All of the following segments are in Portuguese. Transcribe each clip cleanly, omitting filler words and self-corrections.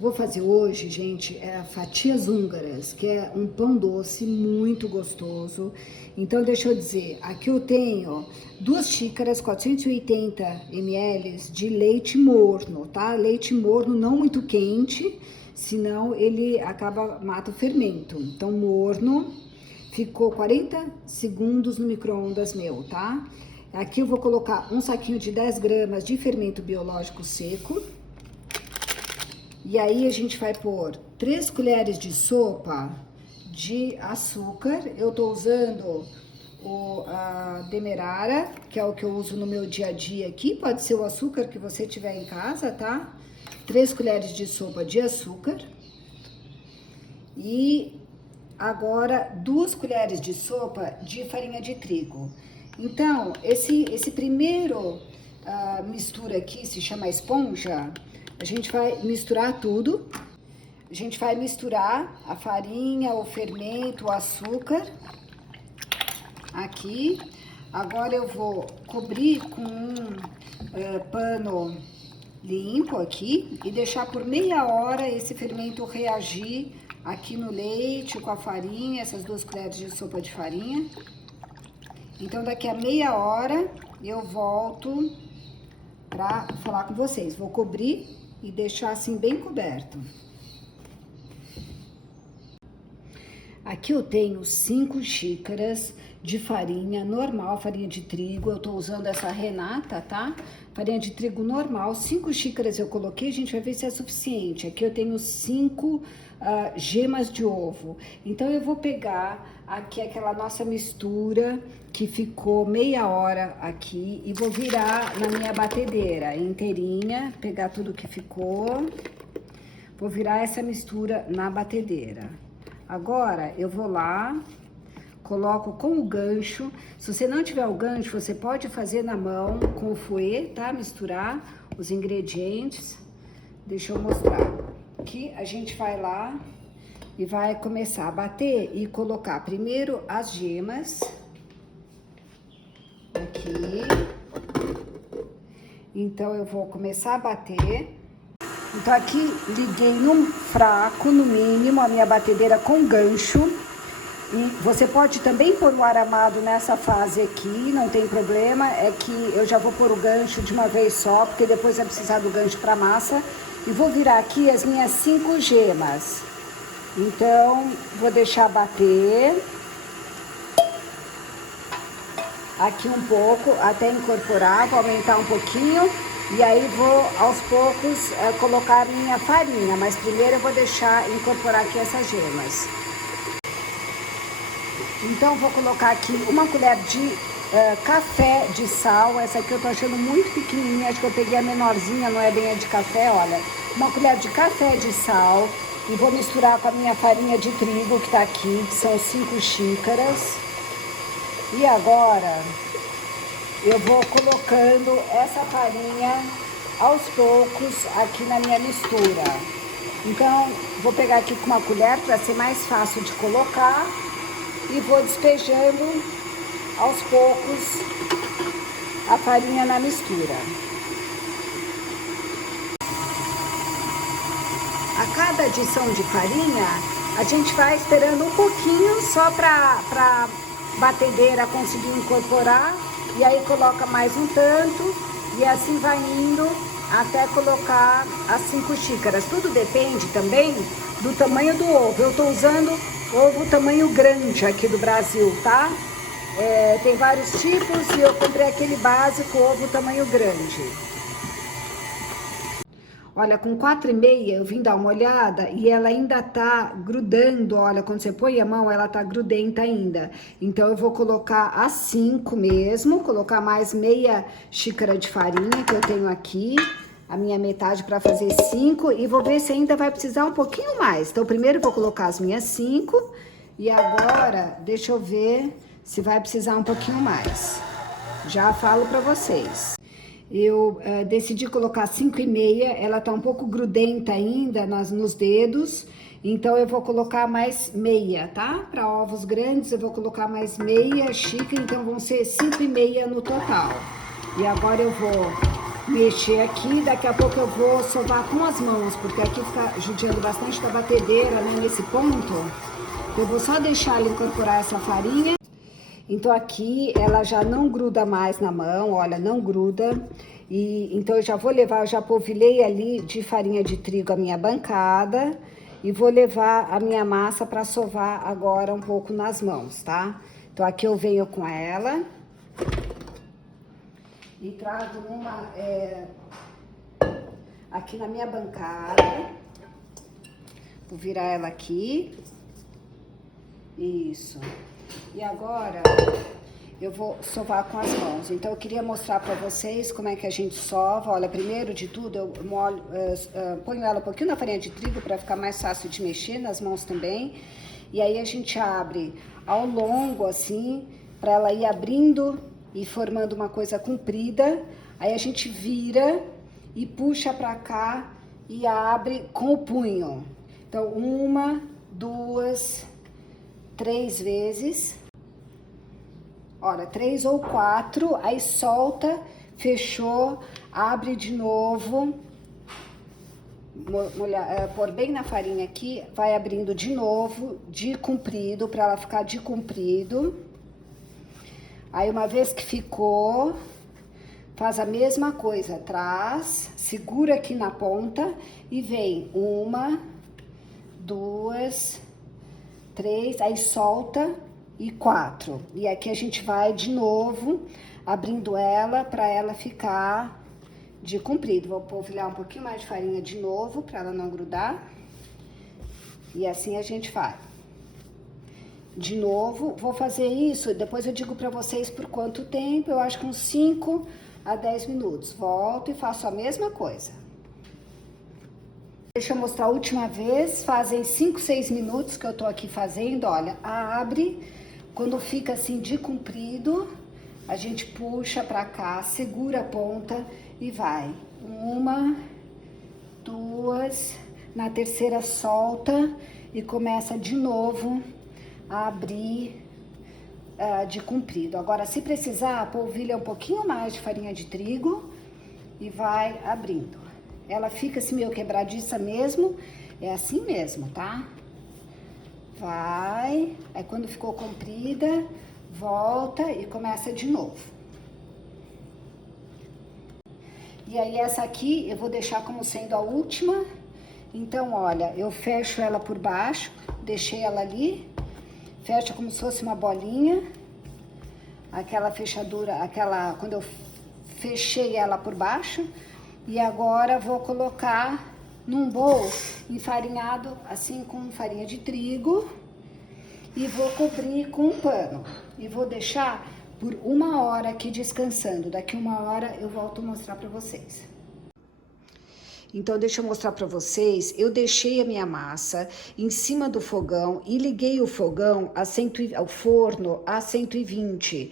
Vou fazer hoje, gente, fatias húngaras, que é um pão doce muito gostoso. Então, deixa eu dizer, aqui eu tenho 2 xícaras, 480 ml de leite morno, tá? Leite morno não muito quente, senão ele mata o fermento. Então, morno, ficou 40 segundos no micro-ondas meu, tá? Aqui eu vou colocar um saquinho de 10 gramas de fermento biológico seco. E aí a gente vai pôr 3 colheres de sopa de açúcar. Eu tô usando a Demerara, que é o que eu uso no meu dia a dia aqui. Pode ser o açúcar que você tiver em casa, tá? 3 colheres de sopa de açúcar. E agora 2 colheres de sopa de farinha de trigo. Então, esse primeiro mistura aqui se chama esponja. A gente vai misturar tudo. A gente vai misturar a farinha, o fermento, o açúcar aqui. Agora eu vou cobrir com um pano limpo aqui e deixar por meia hora esse fermento reagir aqui no leite com a farinha, essas 2 colheres de sopa de farinha. Então, daqui a meia hora eu volto para falar com vocês. Vou cobrir e deixar assim bem coberto. Aqui eu tenho 5 xícaras de farinha normal, farinha de trigo. Eu tô usando essa Renata, tá? Farinha de trigo normal, 5 xícaras eu coloquei, a gente vai ver se é suficiente. Aqui eu tenho 5 gemas de ovo. Então eu vou pegar aqui aquela nossa mistura que ficou meia hora aqui e vou virar na minha batedeira inteirinha, pegar tudo que ficou. Vou virar essa mistura na batedeira. Agora eu vou lá, coloco com o gancho. Se você não tiver o gancho, você pode fazer na mão com o fouet, tá? Misturar os ingredientes. Deixa eu mostrar. Aqui a gente vai lá e vai começar a bater e colocar primeiro as gemas. Aqui. Então eu vou começar a bater. Então aqui liguei no fraco, no mínimo, a minha batedeira com gancho. E você pode também pôr o aramado nessa fase aqui, não tem problema. É que eu já vou pôr o gancho de uma vez só, porque depois vai precisar do gancho para massa. E vou virar aqui as minhas 5 gemas. Então, vou deixar bater aqui um pouco, até incorporar, vou aumentar um pouquinho. E aí vou, aos poucos, colocar a minha farinha. Mas primeiro eu vou deixar incorporar aqui essas gemas. Então, vou colocar aqui uma colher de café de sal. Essa aqui eu tô achando muito pequenininha, acho que eu peguei a menorzinha, não é bem a de café, olha. Uma colher de café de sal e vou misturar com a minha farinha de trigo que tá aqui, que são 5 xícaras. E agora eu vou colocando essa farinha aos poucos aqui na minha mistura. Então, vou pegar aqui com uma colher para ser mais fácil de colocar. E vou despejando aos poucos a farinha na mistura. A cada adição de farinha, a gente vai esperando um pouquinho só para batedeira conseguir incorporar. E aí coloca mais um tanto e assim vai indo até colocar as 5 xícaras. Tudo depende também do tamanho do ovo. Eu tô usando ovo tamanho grande aqui do Brasil, tá? Tem vários tipos e eu comprei aquele básico, ovo tamanho grande. Olha, com 4,5 eu vim dar uma olhada e ela ainda tá grudando, olha, quando você põe a mão ela tá grudenta ainda. Então eu vou colocar as 5 mesmo, colocar mais meia xícara de farinha que eu tenho aqui. A minha metade para fazer 5 e vou ver se ainda vai precisar um pouquinho mais. Então, primeiro eu vou colocar as minhas 5 e agora deixa eu ver se vai precisar um pouquinho mais. Já falo para vocês. Eu decidi colocar 5,5, ela tá um pouco grudenta ainda nos dedos, então eu vou colocar mais meia, tá? Para ovos grandes eu vou colocar mais meia xícara, então vão ser 5,5 no total. E agora eu vou mexer aqui. Daqui a pouco eu vou sovar com as mãos, porque aqui fica judiando bastante da batedeira, né, nesse ponto. Eu vou só deixar ela incorporar essa farinha. Então aqui ela já não gruda mais na mão, olha, não gruda. E então eu já vou levar, eu já polvilhei ali de farinha de trigo a minha bancada e vou levar a minha massa para sovar agora um pouco nas mãos, tá? Então aqui eu venho com ela e trago aqui na minha bancada. Vou virar ela aqui. Isso. E agora eu vou sovar com as mãos. Então eu queria mostrar para vocês como é que a gente sova. Olha, primeiro de tudo eu molho, ponho ela um pouquinho na farinha de trigo para ficar mais fácil de mexer, nas mãos também. E aí a gente abre ao longo assim, para ela ir abrindo e formando uma coisa comprida. Aí a gente vira e puxa para cá e abre com o punho. Então 1, 2, 3 vezes. Olha, 3 ou 4, aí solta, fechou, abre de novo, pôr bem na farinha aqui, vai abrindo de novo, de comprido, para ela ficar de comprido. Aí uma vez que ficou, faz a mesma coisa, traz, segura aqui na ponta e vem 1, 2, 3, aí solta. E 4. E aqui a gente vai de novo abrindo ela para ela ficar de comprido. Vou polvilhar um pouquinho mais de farinha de novo para ela não grudar. E assim a gente faz. De novo, vou fazer isso, depois eu digo para vocês por quanto tempo. Eu acho que uns 5 a 10 minutos. Volto e faço a mesma coisa. Deixa eu mostrar a última vez. Fazem 5, 6 minutos que eu tô aqui fazendo. Olha, abre. Quando fica assim de comprido, a gente puxa pra cá, segura a ponta e vai. 1, 2, na terceira solta e começa de novo a abrir de comprido. Agora, se precisar, polvilha um pouquinho mais de farinha de trigo e vai abrindo. Ela fica assim meio quebradiça mesmo, é assim mesmo, tá? Vai, aí quando ficou comprida, volta e começa de novo. E aí essa aqui eu vou deixar como sendo a última. Então, olha, eu fecho ela por baixo, deixei ela ali, fecha como se fosse uma bolinha. Aquela fechadura, quando eu fechei ela por baixo. E agora vou colocar num bowl enfarinhado, assim com farinha de trigo, e vou cobrir com um pano. E vou deixar por 1 hora aqui descansando. Daqui 1 hora eu volto a mostrar para vocês. Então, deixa eu mostrar para vocês, eu deixei a minha massa em cima do fogão e liguei o fogão, o forno a 120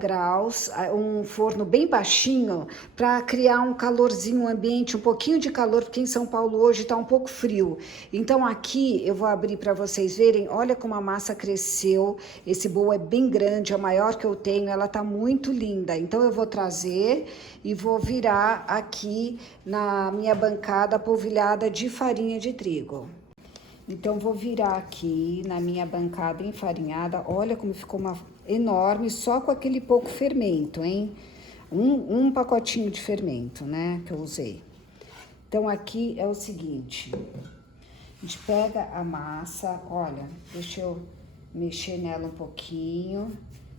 graus, um forno bem baixinho, para criar um calorzinho, um ambiente, um pouquinho de calor, porque em São Paulo hoje tá um pouco frio. Então aqui eu vou abrir para vocês verem, olha como a massa cresceu, esse bowl é bem grande, é o maior que eu tenho, ela tá muito linda. Então eu vou trazer e vou virar aqui na minha bancada polvilhada de farinha de trigo. Então vou virar aqui na minha bancada enfarinhada, olha como ficou uma enorme, só com aquele pouco fermento, hein? Um pacotinho de fermento, né, que eu usei. Então aqui é o seguinte, a gente pega a massa, olha, deixa eu mexer nela um pouquinho,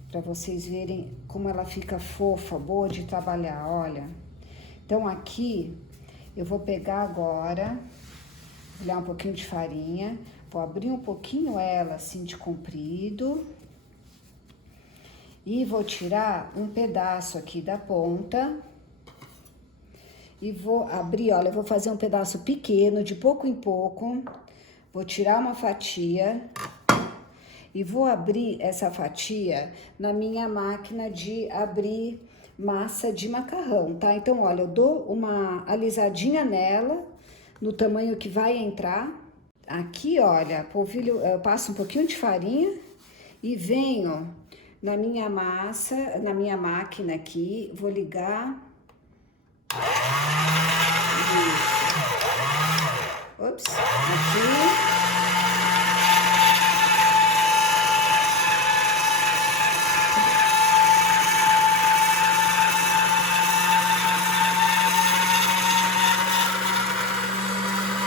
para vocês verem como ela fica fofa, boa de trabalhar, olha. Então aqui eu vou pegar agora, olhar um pouquinho de farinha, vou abrir um pouquinho ela assim de comprido e vou tirar um pedaço aqui da ponta e vou abrir, olha, eu vou fazer um pedaço pequeno, de pouco em pouco, vou tirar uma fatia e vou abrir essa fatia na minha máquina de abrir massa de macarrão, tá? Então, olha, eu dou uma alisadinha nela, no tamanho que vai entrar. Aqui, olha, polvilho, eu passo um pouquinho de farinha e venho na minha massa, na minha máquina aqui, vou ligar Ops, aqui.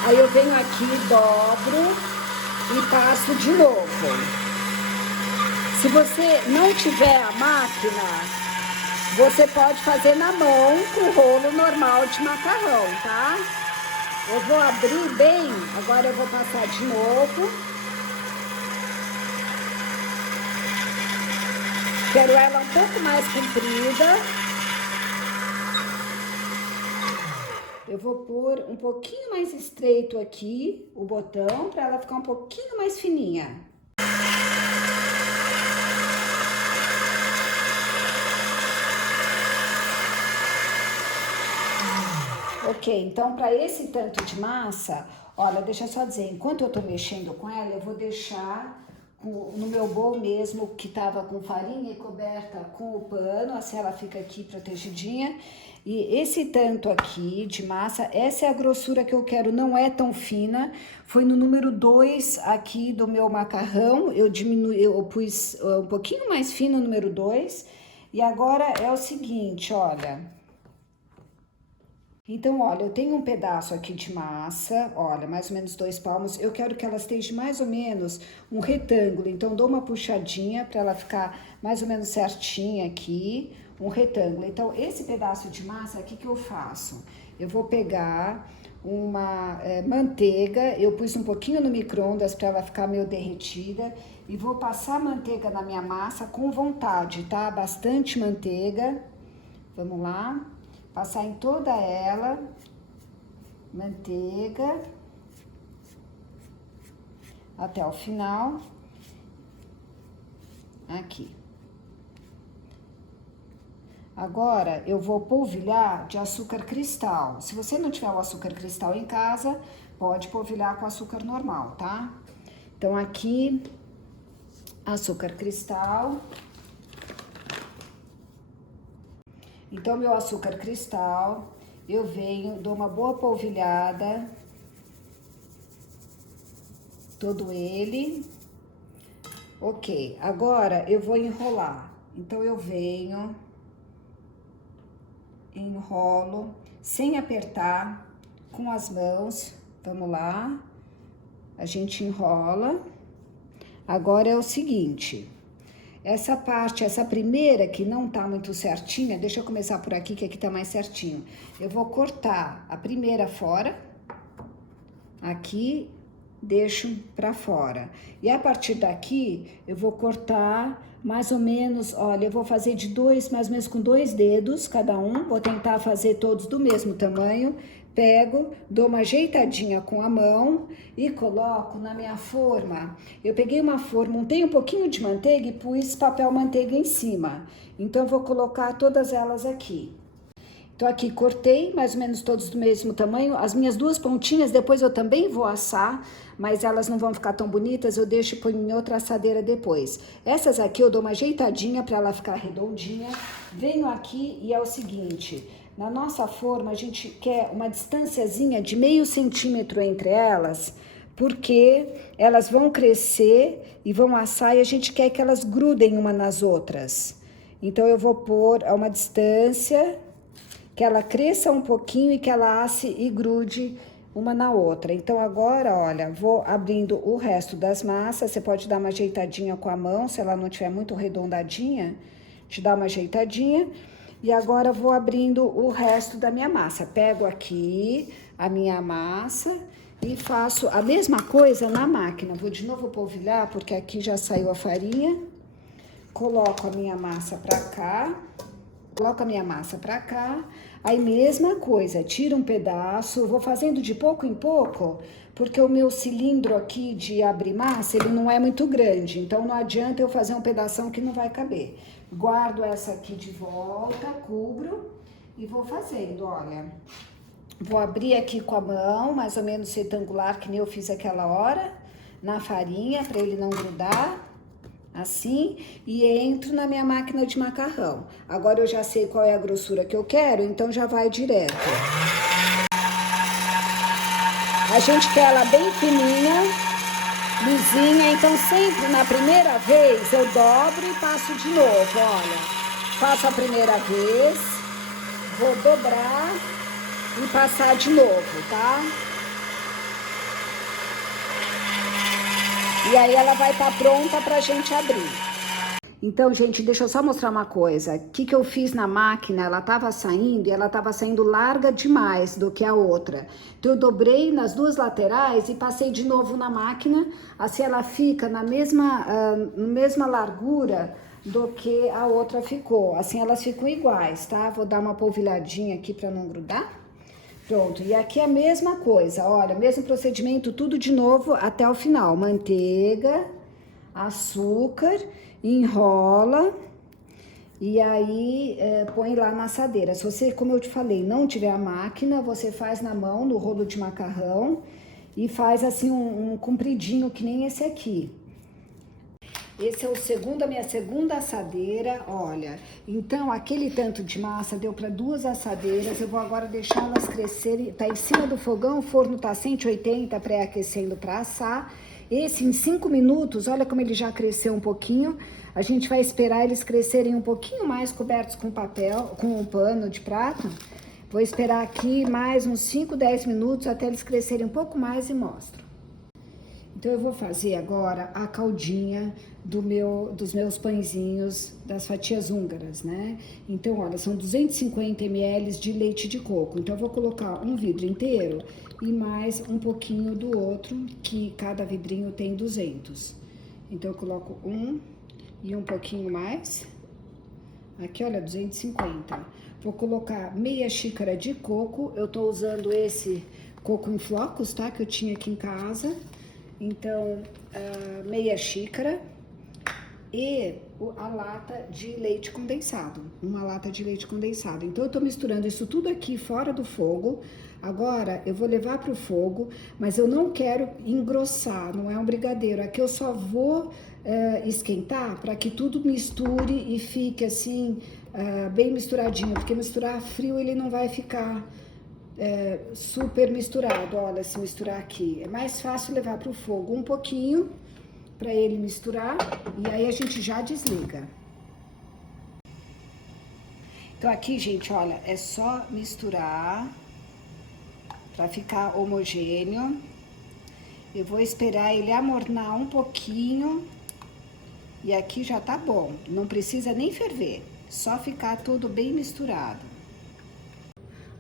Aí eu venho aqui, dobro e passo de novo. Se você não tiver a máquina, você pode fazer na mão com o rolo normal de macarrão, tá? Eu vou abrir bem, agora eu vou passar de novo. Quero ela um pouco mais comprida. Eu vou pôr um pouquinho mais estreito aqui o botão para ela ficar um pouquinho mais fininha. Ok, então para esse tanto de massa, olha, deixa eu só dizer, enquanto eu tô mexendo com ela, eu vou deixar no meu bowl mesmo, que tava com farinha e coberta com o pano, assim ela fica aqui protegidinha. E esse tanto aqui de massa, essa é a grossura que eu quero, não é tão fina. Foi no número 2 aqui do meu macarrão, eu pus um pouquinho mais fino no número 2. E agora é o seguinte, olha. Então, olha, eu tenho um pedaço aqui de massa, olha, mais ou menos 2 palmos. Eu quero que ela esteja mais ou menos um retângulo, então dou uma puxadinha para ela ficar mais ou menos certinha aqui, um retângulo. Então, esse pedaço de massa, o que eu faço? Eu vou pegar uma manteiga, eu pus um pouquinho no micro-ondas para ela ficar meio derretida e vou passar manteiga na minha massa com vontade, tá? Bastante manteiga, vamos lá. Passar em toda ela, manteiga, até o final, aqui. Agora, eu vou polvilhar de açúcar cristal. Se você não tiver o açúcar cristal em casa, pode polvilhar com açúcar normal, tá? Então, aqui, açúcar cristal. Então, meu açúcar cristal, eu venho, dou uma boa polvilhada, todo ele. Ok, agora eu vou enrolar. Então, eu venho, enrolo, sem apertar, com as mãos. Vamos lá, a gente enrola. Agora é o seguinte... Essa parte, essa primeira que não tá muito certinha, deixa eu começar por aqui, que aqui tá mais certinho. Eu vou cortar a primeira fora, aqui, deixo pra fora. E a partir daqui, eu vou cortar mais ou menos, olha, eu vou fazer de mais ou menos com 2 dedos cada um, vou tentar fazer todos do mesmo tamanho. Pego, dou uma ajeitadinha com a mão e coloco na minha forma. Eu peguei uma forma, untei um pouquinho de manteiga e pus papel manteiga em cima. Então, eu vou colocar todas elas aqui. Então, aqui cortei, mais ou menos todos do mesmo tamanho. As minhas 2 pontinhas, depois eu também vou assar, mas elas não vão ficar tão bonitas, eu deixo por em outra assadeira depois. Essas aqui eu dou uma ajeitadinha para ela ficar redondinha. Venho aqui e é o seguinte... Na nossa forma, a gente quer uma distânciazinha de meio centímetro entre elas, porque elas vão crescer e vão assar e a gente quer que elas grudem uma nas outras. Então, eu vou pôr a uma distância, que ela cresça um pouquinho e que ela asse e grude uma na outra. Então, agora, olha, vou abrindo o resto das massas. Você pode dar uma ajeitadinha com a mão, se ela não estiver muito arredondadinha, te dá uma ajeitadinha. E agora, vou abrindo o resto da minha massa. Pego aqui a minha massa e faço a mesma coisa na máquina. Vou de novo polvilhar, porque aqui já saiu a farinha. Coloco a minha massa pra cá. Aí, mesma coisa, tiro um pedaço, vou fazendo de pouco em pouco, porque o meu cilindro aqui de abrir massa, ele não é muito grande. Então, não adianta eu fazer um pedação que não vai caber. Guardo essa aqui de volta, cubro e vou fazendo, olha. Vou abrir aqui com a mão, mais ou menos retangular, que nem eu fiz aquela hora, na farinha, para ele não grudar. assim, e entro na minha máquina de macarrão. Agora eu já sei qual é a grossura que eu quero, então já vai direto. A gente quer ela bem fininha, lisinha, então sempre na primeira vez eu dobro e passo de novo, olha. Faço a primeira vez, vou dobrar e passar de novo, tá? E aí ela vai estar pronta pra gente abrir. Então, gente, deixa eu só mostrar uma coisa. O que eu fiz na máquina, ela tava saindo e ela tava saindo larga demais do que a outra. Então, eu dobrei nas duas laterais e passei de novo na máquina. Assim, ela fica na mesma largura do que a outra ficou. Assim, elas ficam iguais, tá? Vou dar uma polvilhadinha aqui pra não grudar. Pronto, e aqui a mesma coisa, olha, mesmo procedimento, tudo de novo até o final. Manteiga, açúcar, enrola e aí põe lá na assadeira. Se você, como eu te falei, não tiver a máquina, você faz na mão, no rolo de macarrão e faz assim um compridinho que nem esse aqui. Esse é a minha segunda assadeira, olha. Então, aquele tanto de massa deu para 2 assadeiras. Eu vou agora deixar elas crescerem. Tá em cima do fogão, o forno tá 180 pré-aquecendo para assar. Esse em 5 minutos, olha como ele já cresceu um pouquinho. A gente vai esperar eles crescerem um pouquinho mais, cobertos com papel, com um pano de prato. Vou esperar aqui mais uns 5, 10 minutos até eles crescerem um pouco mais e mostro. Então, eu vou fazer agora a caldinha dos meus pãezinhos, das fatias húngaras, né? Então, olha, são 250 ml de leite de coco. Então, eu vou colocar um vidro inteiro e mais um pouquinho do outro, que cada vidrinho tem 200. Então, eu coloco um e um pouquinho mais. Aqui, olha, 250. Vou colocar meia xícara de coco. Eu tô usando esse coco em flocos, tá? Que eu tinha aqui em casa. Então, meia xícara e a lata de leite condensado, uma lata de leite condensado. Então, eu tô misturando isso tudo aqui fora do fogo. Agora, eu vou levar pro fogo, mas eu não quero engrossar, não é um brigadeiro. Aqui eu só vou esquentar para que tudo misture e fique assim, bem misturadinho, porque misturar frio ele não vai ficar super misturado. Olha, se misturar aqui é mais fácil levar para o fogo um pouquinho para ele misturar e aí a gente já desliga. Então aqui, gente, olha, é só misturar para ficar homogêneo. Eu vou esperar ele amornar um pouquinho e aqui já tá bom, não precisa nem ferver, só ficar tudo bem misturado.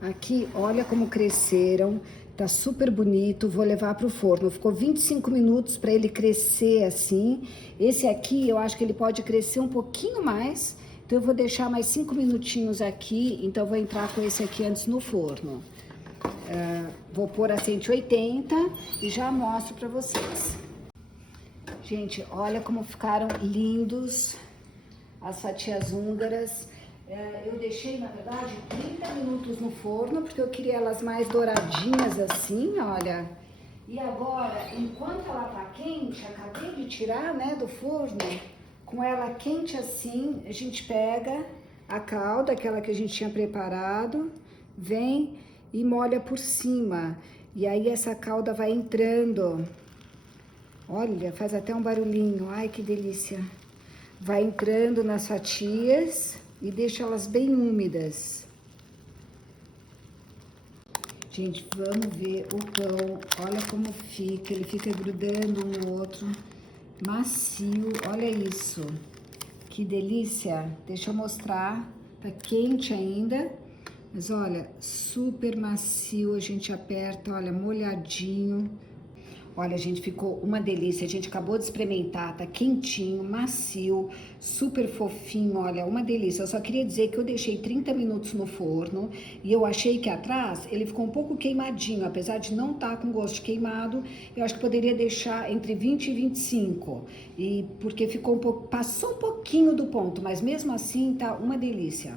Aqui, olha como cresceram, tá super bonito, vou levar pro forno. Ficou 25 minutos para ele crescer assim. Esse aqui, eu acho que ele pode crescer um pouquinho mais, então eu vou deixar mais 5 minutinhos aqui, então eu vou entrar com esse aqui antes no forno. Vou pôr a 180 e já mostro para vocês. Gente, olha como ficaram lindos as fatias húngaras. Eu deixei, na verdade, 30 minutos no forno, porque eu queria elas mais douradinhas assim, olha. E agora, enquanto ela tá quente, acabei de tirar, né, do forno, com ela quente assim, a gente pega a calda, aquela que a gente tinha preparado, vem e molha por cima. E aí essa calda vai entrando. Olha, faz até um barulhinho, ai que delícia. Vai entrando nas fatias e deixa elas bem úmidas. Gente, vamos ver o pão, olha como fica, ele fica grudando um no outro, macio, olha isso, que delícia. Deixa eu mostrar, tá quente ainda, mas olha, super macio, a gente aperta, olha, molhadinho. Olha, gente, ficou uma delícia. A gente acabou de experimentar, tá quentinho, macio, super fofinho, olha, uma delícia. Eu só queria dizer que eu deixei 30 minutos no forno e eu achei que atrás ele ficou um pouco queimadinho, apesar de não estar com gosto de queimado, eu acho que poderia deixar entre 20 e 25, porque ficou passou um pouquinho do ponto, mas mesmo assim tá uma delícia.